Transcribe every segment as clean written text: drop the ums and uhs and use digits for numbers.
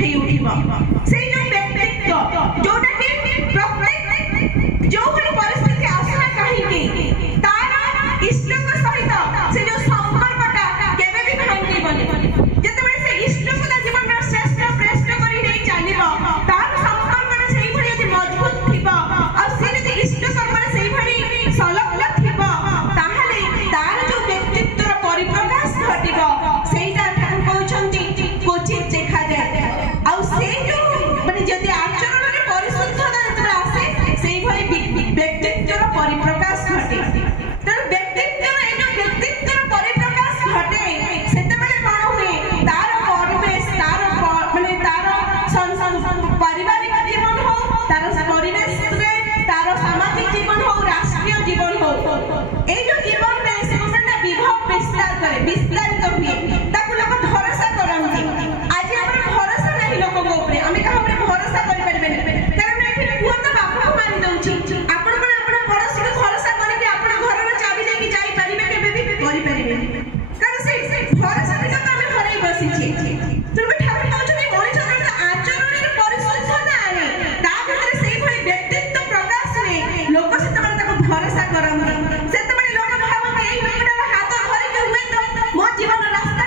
लिभेई उठिबो से जो व्यक्तित्व जोटा कि प्रत्येक जो कोई परिस्थिति आसना कहीं तार इष्ट को सहित से जो संपर्कटा केबे भी भांगी बने जते बे से इष्ट को जीवन रा श्रेष्ठ श्रेष्ठ करी नै चालिबो तार संपर्कटा सेही भली यदि मजबूत थिबो आ से यदि इष्ट कर्म रे सेही भली सलग्न थिबो ताहाले तार जो व्यक्तित्व परिप्रकाश घटिबो सेटा ठाकुर कहउछंती क्वचित देखा जाए आ से जो माने यदि आचरण रे परिशुद्धता जते आसे सेही भली व्यक्तित्व परिप्रकाश घटे तर व्यक्तित्व ए जो व्यक्तित्व परिप्रकाश घटे सेते बेले कोन हुए तार परिवेश तार माने तार पारिवारिक जीवन हो तार परिवेश रे तार सामाजिक जीवन हो राष्ट्रीय जीवन हो ए जो जीवन रे से गोटे विभव विस्तार करे विस्तारित हुए ताकू लोक भरोसा करंती आज हमर भरोसा नहीं लोक को ऊपर हम कहा हमरे भरोसा करि परबे कारण एठी पुआ तो बापा को मारि दउची आपण कोन आपण पड़ोसी को भरोसा करे कि आपण घर में चाबी लेके जाई परिबे केबे भी करि परिबे कारण से भरोसा के तो हम हरै बसी छी तुम ठाकुर कहउछनी मनुष्य जन आचरण रे परिशुद्धता आने ता भीतर सेही भली व्यक्तित्व प्रकाश रे लोक सेते बले ताको भरोसा करंती सेते बले लोक भावते एही लोकटा हाथ धरि के हुए तो मो जीवन रास्ता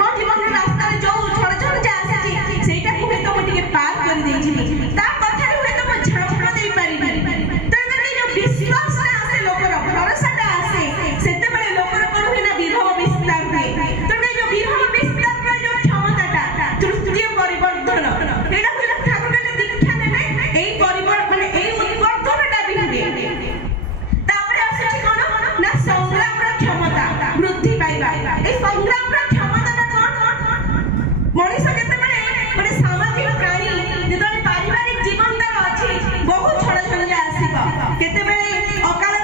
मो जीवन रास्ता रे जो छोड़ छोड़ जा आसी सेटा हुए तो मटिके पार कर देई छी ता कथा रे हुए तो मो झापड़ देई पारिबे तो जदि जो विश्वास रे आसे लोकर भरोसा टा आसे सेते बले लोकर कोन हुए ना विभव विस्तार हुए तो जो विभव विस्तार रे जो क्षमताटा तृतीय परिवर्तन एटा हुए ठाकुर के दीक्षा देने एई परिवर्तन माने एई उत्वर्धनटा भी हुए तापरे आसे छी कोन ना संग्राम रा क्षमता वृद्धि पाइबा ए संग्राम रा क्षमताटा कोन मनुष्य जते माने सामाजिक प्राणी जते पारिवारिक जीवन तार अछि बहुत छोड़ छोड़ जा आसीबा केते बेले अकाल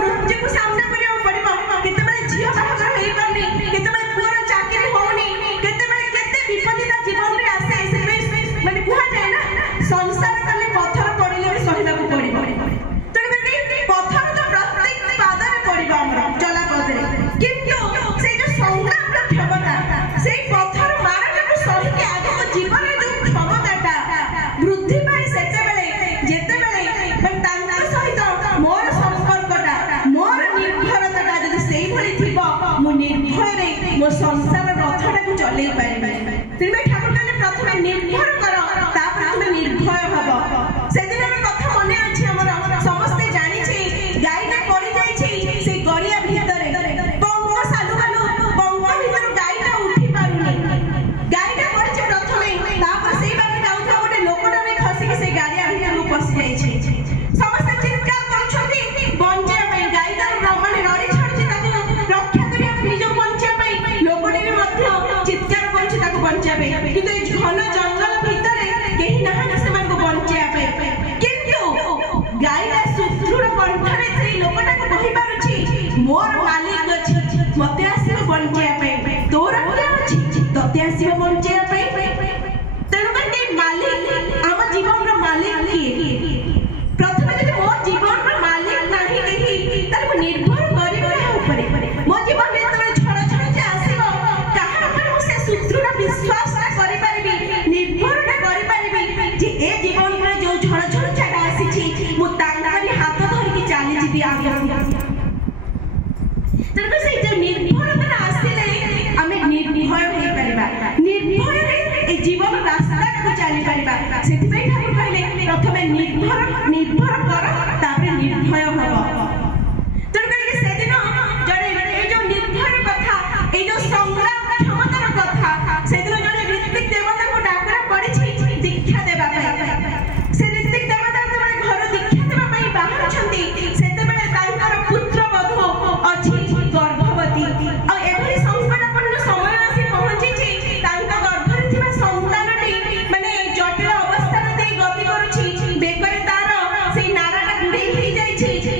मृत्यु को सामना करियो पड़िबो केते बेले झियो बाहागर हेई परनी केते बेले पुअर चाकरी होउनी केते बेले केते विपत्तिता जीवन रे आसे से माने कुहा जाय ना संसार कले पत्थर पड़िले भी सहिला को पड़िबो तो बेटी पत्थर तो प्रत्येक पाद रे पड़िबो हमर चला पद रे किंतु से जो संग्राम रा क्षमता से पत्थर मारटा को सही के आगे को जीवन रे जो क्षमताटा वृद्धि पाए सेते बेले जेते बेले मन तांका सहित मोर संपर्कटा मोर निर्भरताटा जदि सेही भली थिबो मु निर्भय रे मो संसार रथटा को चलै पारिबे तिबे ठाकुर कहले प्रथमे निर्भर कर तापर तुमे निर्भय हबो सेदिन रे कथा मने अछि हमर समस्त जानि छी गायटा पड़ी जाई छी से गड़िया भीतर बंग सालू सालू बंग भीतर गायटा उठी पारुनी गायटा पड़ी छी प्रथमे तापर सेही बाटे जाउथा गोटे लोकटा में खसी के से गाड़िया भीतर पसी जाई छी समस्त चित्कार करछथि बंजे पे गायटा माने रड़ी छाडछि ताको रक्षा करिया निज बंचे पे लोकटे भी मध्य चित्कार करछि ताको बंचाबे किंतु ए घन जंगल भीतर केही नहाने से मन को बंचाबे किंतु गायटा सुदृढ़ कंठरे से लोकटा को कहि पारुछि मोर मालिक अछि मते आसीबो बंचाबे तोर क्या अछि तते आसीबो बंचाबे तेनु कते मालिक हम जीवन रो मालिक की प्रथमे जदि मो जीवन रो मालिक नाही केही तार निर्भर करिबे ऊपर मो जीवन में तोर छोड़ छोड़ जे आसीबो कहा पर से सुदृढ़ विश्वास करि परिबी निर्भरता करि परिबी जे ए जीवन में जो छोड़ छोड़ जागा आसी छी मु तांगारी हाथ धरि के चाली जिबी आगे तब से जे निर्भरता आसीले हमें निर्भय होई परिबा निर्भय रे ए जीवन रास्ता को चाली परिबा सेति ठाकुर कहले प्रथमे निर्भर कर तापर निर्भय हबो तब कहले सेदिन जड़े ए जो निर्भय कथा ए जो संग्राम क्षमतार कथा सेदिन जड़े ऋत्विक देवता को डाकरा पड़ी छी दीक्षा देबा पई से ऋत्विक देवता तोरे घर दीक्षा देबा पई बाहर छंती सेते बेले तांकर पुत्र बधू अछि गर्भवती आ एभली संकटपूर्ण समय आसी पहुंची छी तांका गर्भरे थिबा संतानटी माने जटिल अवस्था रे गति करूछि बेकरे तार से नाराटा गुडे ही जाई छी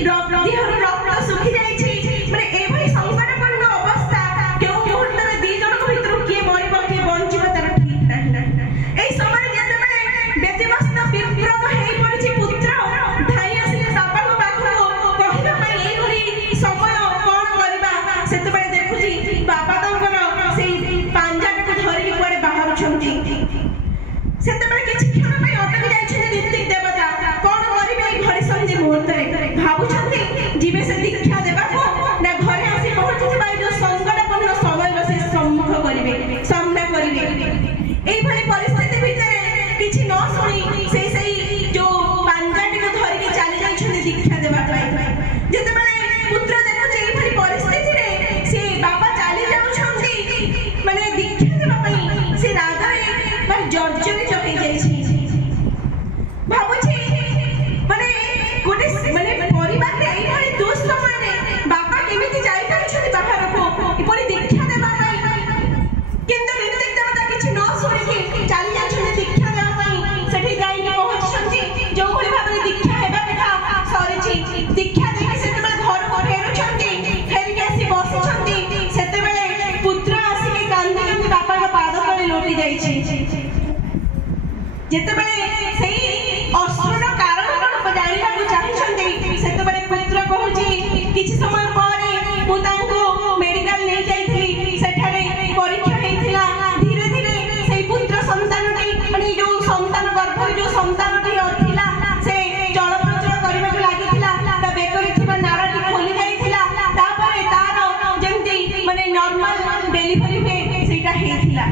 जेतेबेले सेही अस्त्रर कारण कोन जानिबा को चाहिछन्ते सेतेबेले पुत्र कहूची किछि समय परे मु तांको मेडिकल नै जाइथि सेठारे परीक्षा हेथिला धीरे धीरे सेही पुत्र संतानटी माने जो संतान गर्भरे जो संतानटी अथिला से चलप्रचल करिबा को लागिथिला ता बेकरे थिबा नारटी खोली जाइथिला तापरे तार जेंति माने नॉर्मल डेलीवरी पे सेटा हेथिला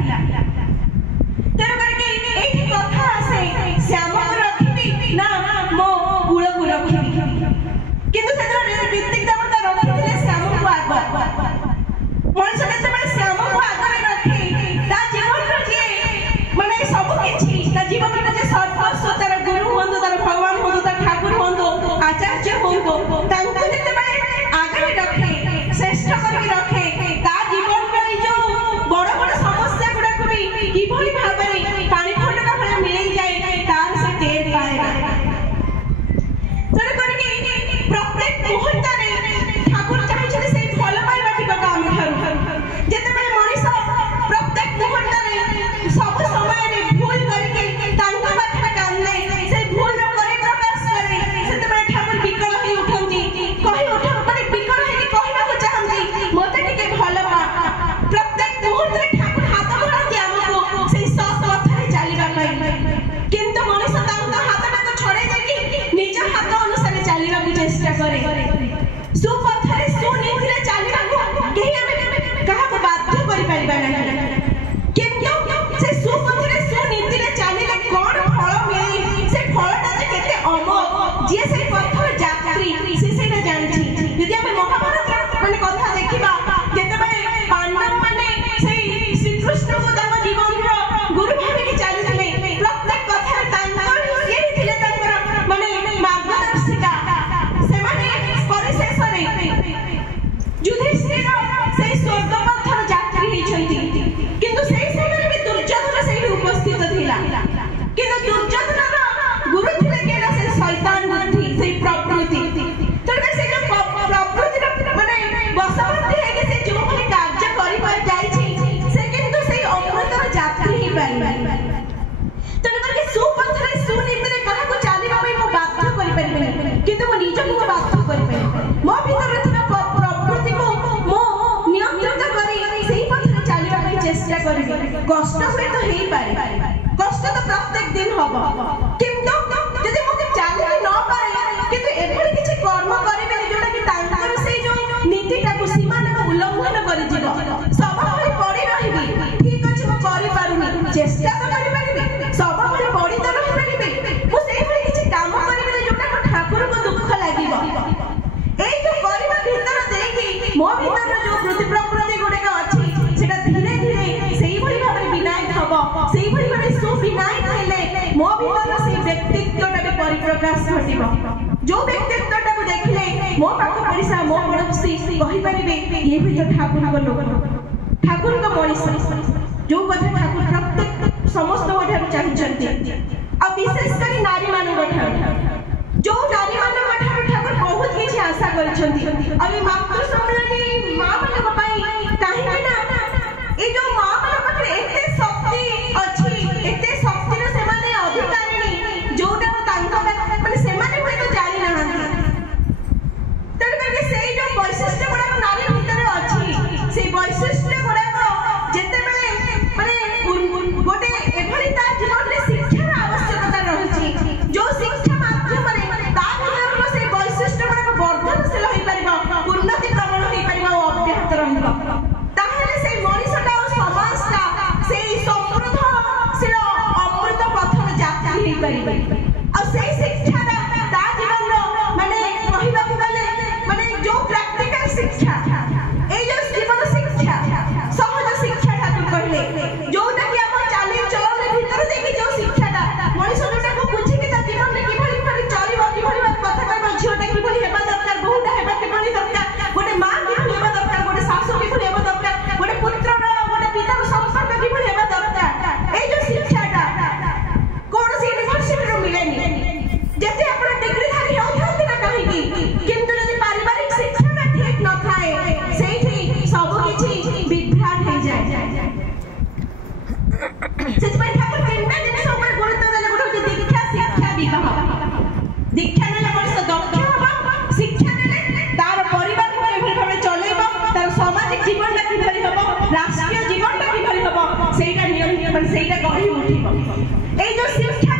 तेरे करके एही कथा आसे श्याम को रखिबी ना मो गुळ को रखिबी किंतु सेतरे ऋतिक देवता रखिथिले श्याम को आग मनुष्य जेतेबेले श्याम को आगे रखे ता जीवन रो जे माने सब किछि ता जीवन रो जे सर्वस्व तार गुरु होंदो तार भगवान होंदो तार ठाकुर होंदो आचार्य होंदो तांको जेतेबेले आगे रखे श्रेष्ठ करके रखे ता जीवन रो जो बड़ बड़ समस्या गुडा को भी किभली भाबरे पानी फटका भले मिलै जाय तार से टेर पाएगा तेरे करके प्रत्येक मुहूर्त रे ठाकुर चाहि से फल पाइबा ठीक काम करू जेतेबेले मनीष प्रत्येक मुहूर्त रे सब समय रे भूल करके तांका पाखरे कांदे से भूल करे प्रकाश करे सेतेबेले ठाकुर विकल ही उठंती कहि उठ माने विकल ही कहबा को चाहंती मते टिके भल पा प्रत्येक मुहूर्त रे ठाकुर हाथ बढ़ाती हमको से सत पथरे चलीबा पई किंतु मनीष तांका हाथटा को छोड़े देकी निज हाथ अनुसार चलीबा को चेष्टा करे सुपथरे सुनीतिरे चलीबा को केही हमें कहा को बाध्य करि परिबा नहीं किंतु से सुपथरे सुनीतिरे चलीले कोन फल मिले से फलटा जे केते अमोघ जे से पथर यात्री से सेटा जानि यदि हमें महाभारत माने कथा देखिबा जेतेबेले पांडव माने सेही श्री कृष्ण को तांका जीवन रो गुरु भाबे कि चलीथिले प्रत्येक कथा तांकर सेही थिले तांकर माने मार्गदर्शिका से माने परिशेष रे युधिष्ठिर सेही स्वर्ग पथर यात्री हेछंती किंतु सेही समय में दुर्योधन सेही उपस्थित थिला किंतु दुर्योधन गुरु थिले केना से शैतान बुद्धि से प्रवृत्ति तोरे से जो प्रवृत्ति माने बसवर्ती है कि से जो भली कार्य करि पर जाई छी से किंतु से अमृतर यात्री ही पाई तोरे करके सुपथरे सुनीतिरे कहा को चालीबा में मो बाध्य करि परिबे किंतु मो निज को बाध्य करि परिबे मो भीतर थिबा प्रवृत्ति को मो नियंत्रित करी सेही पथरे चालीबा में चेष्टा करिबे कष्ट हुए तो हेई पारे कष्ट तो प्रत्येक दिन हबो किंतु यदि मते चाली न पारे किंतु एभली किछि कर्म करिबे जोटा कि तांकर से जो नीतिटा को सीमा को उल्लंघन करि जीव सब भली पड़ी रहिबी ठीक अछि मो करि पारुनी चेष्टा तो करि परिबे सब भली पड़ी तो रहि परिबे मो सेही भली किछि काम करिबे जोटा को ठाकुर को दुख लागिबो एई जो करिबा भीतर देखि मो भीतर जो प्रति प्रकृति गुडे अछि सेटा धीरे धीरे सेही भली भाबरे विनायक हबो सेही भली भाबरे सुविनायक हेले मो भीतर से व्यक्तित्वटा बे परिप्रकाश घटिबो जो व्यक्तित्वटा को देखले मो पाख परिसा मो पड़ोसी कहि परिबे ये भी तो ठाकुर को लोक ठाकुर को मनीष जो कथा ठाकुर प्रत्येक समस्त वठार चाहिछन्ती आ विशेष करी नारी मानव ठाकुर जो नारी मानव ठाकुर ठाकुर बहुत किछि आशा करछन्ती अभी मातृ सम्मेलनी मां मानव पई काहे ना ए जो मां मानव पकरे एते शक्ति अछि एते शक्ति रो से माने अधिकारिणी जोटा तांका माने से माने कोइ तो जानि ना तर करके सेही जो वैशिष्ट्य गुडा नारी भीतर अछि से वैशिष्ट्य गुडा जेतेबेले माने गोटे एभली ता जीवन रे शिक्षा आवश्यकता रहिछि जो शिक्षा माध्यम रे ता भीतर रो से वैशिष्ट्य गुडा वर्धनशील होई परिबो उन्नति प्रवण होई परिबो अभ्यास रहिबो ताहे ମାନେ ସେଇଟା ଗଢି ଉଠିବ। ଏଇ ଯୋଉ ଶିକ୍ଷା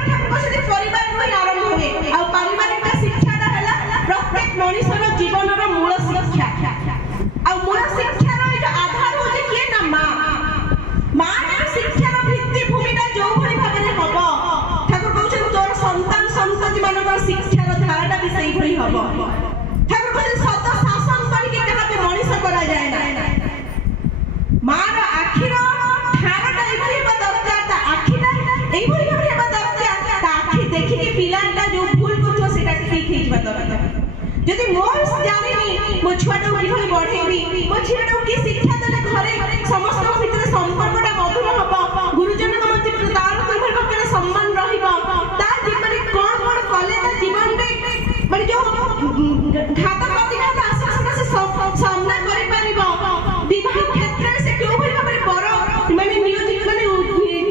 ପରିବାର ହିଁ ଆରମ୍ଭ ହୁଏ। ଆଉ ପାରିବାରିକ ଶିକ୍ଷାଟା ହେଲା ପ୍ରତ୍ୟେକ ମଣିଷର ଜୀବନର ମୂଳ ଶିକ୍ଷା। ଆଉ ମୂଳ ଶିକ୍ଷାର ଏଇଟା ଆଧାର ହଉଛି କିଏ ନା ମା। ମାର ଶିକ୍ଷାର ଭିତ୍ତିଭୂମିଟା ଯୋଉଭଳି ଭାବରେ ହବ, ଠାକୁର କହୁଛନ୍ତି ତୋର ସନ୍ତାନ ସନ୍ତତି ମାନଙ୍କର ଶିକ୍ଷାର ଧାରାଟା ବି ସେଇଭଳି ହବ। ଠାକୁର କହୁଛନ୍ତି ସତ ଶାସନ କରିକି କାହାକୁ ମଣିଷ କରାଯାଏ ନା। ମାର ଆଖିର ଧାରଟା ଏଇଭଳି ହେବା ଦରକାର, ତା ଆଖିଟା ଏଇଭଳି ଭାବରେ ହେବା ଦରକାର, ତା ଆଖି ଦେଖିକି ପିଲାଟା ଯୋଉ ଭୁଲ କରୁଥିବ ସେଟା ଠିକ ହେଇଯିବା ଦରକାର। ଯଦି ମୋ ଜାଣିନି ମୋ ଛୁଆଟାକୁ କିଭଳି ବଢେଇବି, ମୋ ଝିଅଟାକୁ କି ଶିକ୍ଷା ଦେଲେ ଘରେ ସମସ୍ତଙ୍କ ଭିତରେ ସମ୍ପର୍କଟା ମଧୁର ହବ, ଗୁରୁଜନଙ୍କ ମଧ୍ୟରେ ତାର କିଭଳି ଭାବରେ ସମ୍ମାନ ରହିବ, ତା ଜୀବନରେ କଣ କଣ କଲେ ତା ଜୀବନରେ ମାନେ ଯୋଉ ଘାତ ପ୍ରତିଘାତ ଆସେ ସେ ସାମ୍ନା କରିପାରିବ, ବିବାହ କ୍ଷେତ୍ରରେ ସେ କେଉଁଭଳି ଭାବରେ ବର ମାନେ ନିୟୋଜିତ ମାନେ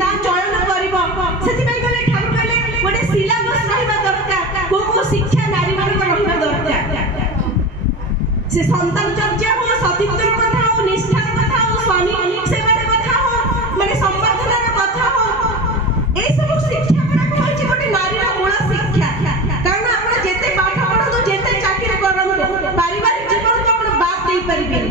ତା ଚୟନ କରିବ। ସେଥିପାଇଁ କହିଲେ ଠାକୁର କହିଲେ ଗୋଟେ ସିଲାବସ୍ ରହିବା ଦରକାର, କୋଉ କୋଉ ଶିକ୍ଷା ନାରୀ ମାନଙ୍କର ରହିବା ଦରକାର। ସେ ସନ୍ତାନ ଚର୍ଚ୍ଚା ହଉ, ସତୀତ୍ୱର କଥା ହଉ, ନିଷ୍ଠାର କଥା ହଉ, ସ୍ୱାମୀ ସେବାର କଥା ହଉ, ମାନେ ସମ୍ବର୍ଦ୍ଧନାର କଥା ହଉ, এই ସବୁ ଶିକ୍ଷା ଗୁଡାକ ହଉଛି ଗୋଟେ ନାରୀର ମୂଳ ଶିକ୍ଷା। କାରଣ ଆପଣ ଯେତେ ପାଠ ପଢନ୍ତୁ, ଯେତେ ଚାକିରି କରନ୍ତୁ, ପାରିବାରିକ ଜୀବନକୁ ଆପଣ ବାଦ ଦେଇପାରିବେନି।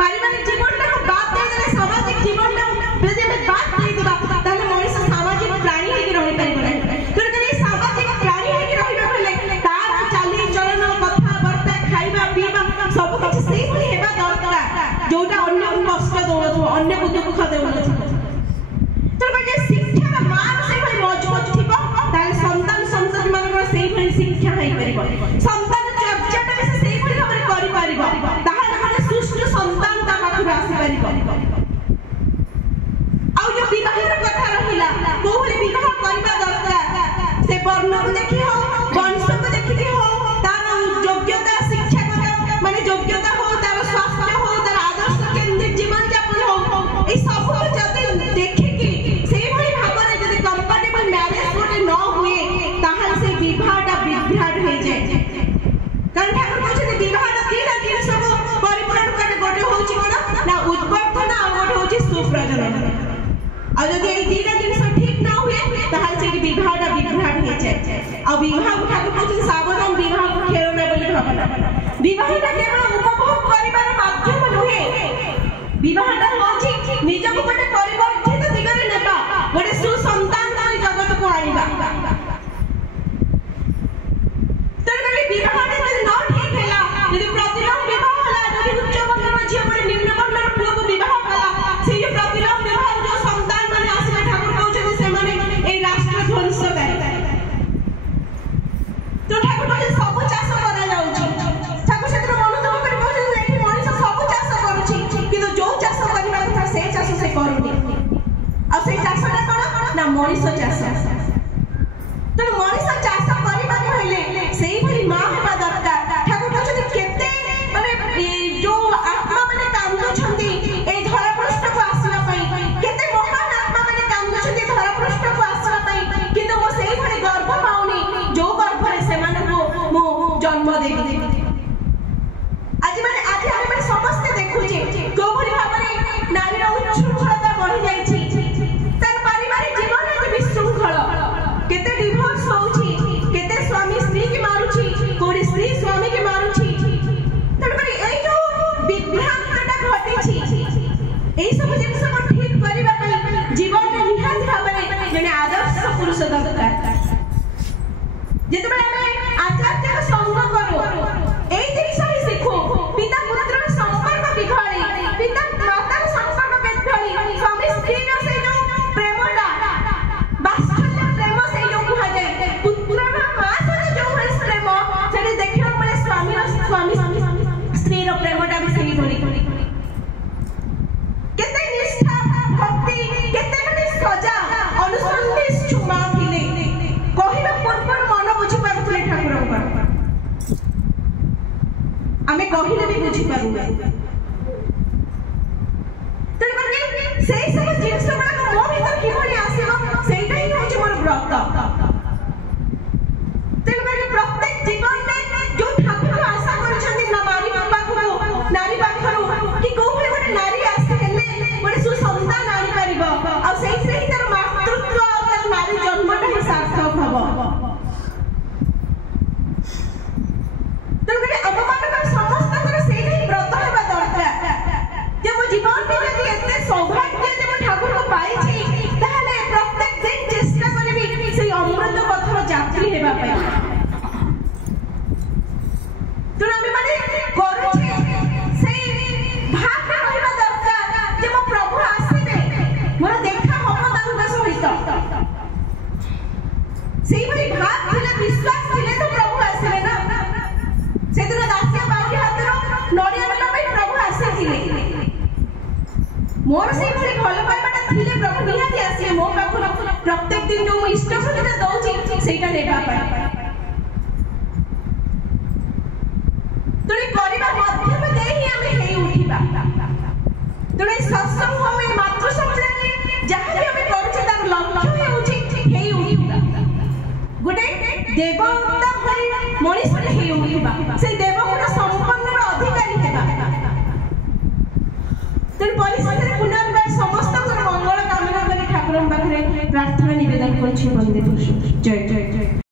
ପାରିବାରିକ ଜୀବନଟାକୁ ବାଦ ଦେଇଦେଲେ ସାମାଜିକ ଜୀବନଟାକୁ ଯଦି ଆମେ ବାଦ ଦେଇଦେବା ତାହେଲେ ମଣିଷ ସାମାଜିକ ପ୍ରାଣୀ ହେଇକି ରହିପାରିବ ନାହିଁ। ତେଣୁକରି ସାମାଜିକ ପ୍ରାଣୀ ହେଇକି ରହିବାକୁ ହେଲେ ତାର ଚାଲିଚଳନ, କଥାବାର୍ତ୍ତା, ଖାଇବା ପିଇବା ସବୁ କିଛି ସେଇଭଳି ହେବା ଦରକାର ଯୋଉଟା ଅନ୍ୟକୁ କଷ୍ଟ ଦଉନଥିବ, ଅନ୍ୟକୁ ଦୁଃଖ ଦେଉନଥିବ। ତେଣୁକରି ଶିକ୍ଷାର ମାନ ସେଇଭଳି ମଜବୁତ ଥିବ ତାହେଲେ ସନ୍ତାନ ସନ୍ତତି ମାନଙ୍କର ସେଇଭଳି ଶିକ୍ଷା ହେଇପାରିବ। ସନ୍ତାନ ଚର୍ଚ୍ଚାଟା ବି ସେ ସେଇଭଳି ଭାବରେ କରିପାରିବ, ତାହେଲେ ମାନେ ସୁଷ୍ଠୁ ସନ୍ତାନ ତା ପାଖରୁ ଆସିପାରିବ। ଆଉ ଯୋଉ ବିବାହର କଥା ରହିଲା, କୋଉଭଳି ବିବାହ କରିବା ଦରକାର, ସେ ବର୍ଣ୍ଣକୁ ଦେଖି ହଉ, ବଂଶକୁ ଦେଖିକି ହଉ, ତାର ଯୋଗ୍ୟତା ଶିକ୍ଷାଗତ ମାନେ ଯୋଗ୍ୟତା ହଉ, ତାର ସ୍ୱାସ୍ଥ୍ୟ ହଉ, ତାର ଆଦର୍ଶ କେନ୍ଦ୍ରିକ ଜୀବନ ଯାପନ ହଉ, এই ସବୁକୁ ଯଦି ଦେଖିକି ସେଇଭଳି ଭାବରେ ଯଦି କମ୍ପାଟିବଲ ମ୍ୟାରେଜ ଗୋଟେ ନ ହୁଏ ତାହେଲେ ସେ ବିବାହଟା ବିଭ୍ରାଟ ହେଇଯାଏ। କାରଣ ଠାକୁର କହୁଛନ୍ତି ବିବାହର ଦିଟା ଜିନିଷକୁ ପରିପୂରଣ କରେ, ଗୋଟେ ହଉଛି କଣ ନା ଉଦ୍ବର୍ଦ୍ଧନ, ଆଉ ଗୋଟେ ହଉଛି ସୁପ୍ରଜନନ। ଆଉ ଯଦି ଏଇ ଦିଟା ଜିନିଷ ଠିକ ନ ହୁଏ ତାହେଲେ ସେଠି ବିବାହଟା ବିଭ୍ରାଟ ହେଇଯାଏ। ଆଉ ବିବାହକୁ ଠାକୁର କହୁଛନ୍ତି ସାବଧାନ, ବିବାହକୁ ଖେଳନା ବୋଲି ଭାବନା। ବିବାହଟା କେବଳ ଉପଭୋଗ କରିବାର ମାଧ୍ୟମ ନୁହେଁ, ବିବାହଟା ହଉଛି ନିଜକୁ ଗୋଟେ ପରିବର୍ତ୍ତିତ ଦିଗରେ ନେବା, ଗୋଟେ ସୁସନ୍ତାନ ଧରି ଜଗତକୁ ଆଣିବା। ତେଣୁକରି ବିବାହଟା ଯଦି ନ ଠିକ ହେଲା, ଯଦି ପ୍ରତିଲୋମ ବିବାହ ହେଲା, ଯଦି ଉଚ୍ଚ ବର୍ଣ୍ଣର ଝିଅ ଗୋଟେ ନିମ୍ନ ବର୍ଣ୍ଣର ପୁଅକୁ ବିବାହ କଲା, ସେଇ ଯୋଉ ପ୍ରତିଲୋମ ବିବାହ ଯୋଉ ସନ୍ତାନ ମାନେ ଆସିବେ ଠାକୁର କହୁଛନ୍ତି ସେମାନେ ଏଇ ରାଷ୍ଟ୍ର ଧ୍ୱଂସକାରୀ। ତ ଠାକୁର କହୁଛନ୍ତି ସବୁ ଚାଷ କରାଯାଉଛି, ଠାକୁର ସେଥିରେ ମନୋଯୋଗ କରି କହୁଛନ୍ତି ଏଠି ମଣିଷ ସବୁ ଚାଷ କରୁଛି, କିନ୍ତୁ ଯୋଉ ଚାଷ କରିବା କଥା ସେଇ ଚାଷ ସେ କରୁନି। ଆଉ ସେଇ ଚାଷଟା କଣ ନା ମଣିଷ ଚାଷ। ତେଣୁ ମଣିଷ ଚାଷ କରିବାକୁ ହେଲେ ସେଇଭଳି ମା ହେବା ଦରକାର। ଠାକୁର କହୁଛନ୍ତି କେତେ ମାନେ ଯୋଉ ଆତ୍ମା ମାନେ କାନ୍ଦୁଛନ୍ତି ଏଇ ଧରାପୃଷ୍ଠକୁ ଆସିବା ପାଇଁ, କେତେ ମହାନ ଆତ୍ମା ମାନେ କାନ୍ଦୁଛନ୍ତି ଧରାପୃଷ୍ଠକୁ ଆସିବା ପାଇଁ, କିନ୍ତୁ ମୁଁ ସେଇଭଳି ଗର୍ଭ ପାଉନି ଯୋଉ ଗର୍ଭରେ ସେମାନଙ୍କୁ ମୁଁ ଜନ୍ମ ଦେବି। ଆଜି ଆମେ ମାନେ ସମସ୍ତେ ଦେଖୁଛେ କୋଉଭଳି ଭାବରେ ନାରୀର ଉଚ୍ଛୃଙ୍ଖଳତା ବଢି ଯାଇଛି, ତାର ପାରିବାରିକ ଜୀବନ ଆଜି ବିଶୃଙ୍ଖଳ। କେତେ ଡିଭୋର୍ସ ହଉଛି, କେତେ ସ୍ୱାମୀ ସ୍ତ୍ରୀକି ମାରୁଛି, କୋଉଠି ସ୍ତ୍ରୀ ସ୍ୱାମୀକି ମାରୁଛି। ତେଣୁକରି ଏଇ ଯୋଉ ବିଭ୍ରାନ୍ତଟା ଘଟିଛି, ଏଇ ସବୁ ଜିନିଷକୁ ଠିକ କରିବା ପାଇଁ ଜୀବନରେ ନିହାତି ଭାବରେ ଜଣେ ଆଦର୍ଶ ପୁରୁଷ ଦରକାର। ଯେତେବେଳେ ଆମେ ଆଚାର୍ଯ୍ୟର ସଙ୍ଗ କରୁ ଏଇ ଜିନିଷ ହିଁ ଶିଖୁ, ପିତା ପୁତ୍ରର ସମ୍ପର୍କ କିଭଳି, ପିତା ମାତାର ସମ୍ପର୍କ କିଭଳି, ସ୍ୱାମୀ ସ୍ତ୍ରୀର ସେଇ ଯୋଉ ପ୍ରେମଟା ବାତ୍ସଲ୍ୟ ପ୍ରେମ ସେଇ ଯୋଉ କୁହାଯାଏ, ପୁତ୍ରର ମା ସହିତ ଯୋଉ ଭଳି ପ୍ରେମ ସେଠି ଦେଖିବାକୁ ମିଳେ, ସ୍ୱାମୀ ସ୍ତ୍ରୀର ପ୍ରେମଟା ବି ସେଇଭଳି। କେତେ ନିଷ୍ଠା ଭକ୍ତି, କେତେ ମାନେ ସଜା ଅନୁସନ୍ଧିଷ୍ଠୁ ମା ଥିଲେ, କହିବା ପୂର୍ବରୁ ମନ ବୁଝିପାରୁଥିଲେ ଠାକୁରଙ୍କର, ଆମେ କହିଲେ ବି ବୁଝିପାରୁନା। ତେଣୁକରି ସେଇ ସବୁ ଜିନିଷ ଗୁଡାକ ମୋ ଭିତରେ କିଭଳି ଆସିବ ସେଇଟା ହିଁ ହଉଛି ମୋର ବ୍ରତ। ତେଣୁକରି ପ୍ରତ୍ୟେକ ଜୀବନରେ ଯୋଉ ଠାକୁର ଆଶା କରିଛନ୍ତି ନାରୀ ପାଖରୁ କି କୋଉଭଳି ଗୋଟେ ନାରୀ ଆସି ହେଲେ ଗୋଟେ ସୁସନ୍ତାନ ଆଣିପାରିବ, ଆଉ ସେଇ मोर से भल पाइबाटा थिले प्रभु निहाती आसी मो पाखु प्रत्येक दिन जो इष्ट कृतिटा दउची सेटा नेबा पाइ तोरे परिवार माध्यम दे ही हमें हेई उठिबा तोरे सत्संग होवे मातृ संस्थाने जहां भी हमें करू छ तार लक्ष्य हेउची हेई उठिबा गुटे देवता भरी मनीष हेई उठिबा से देवगुण संपन्न अधिकारी हेबा तेरे परिस्थिति पुनर्बार समस्त मंगल कामना करी ठाकुर पाखे प्रार्थना निवेदन करछि वंदे जय जय जय।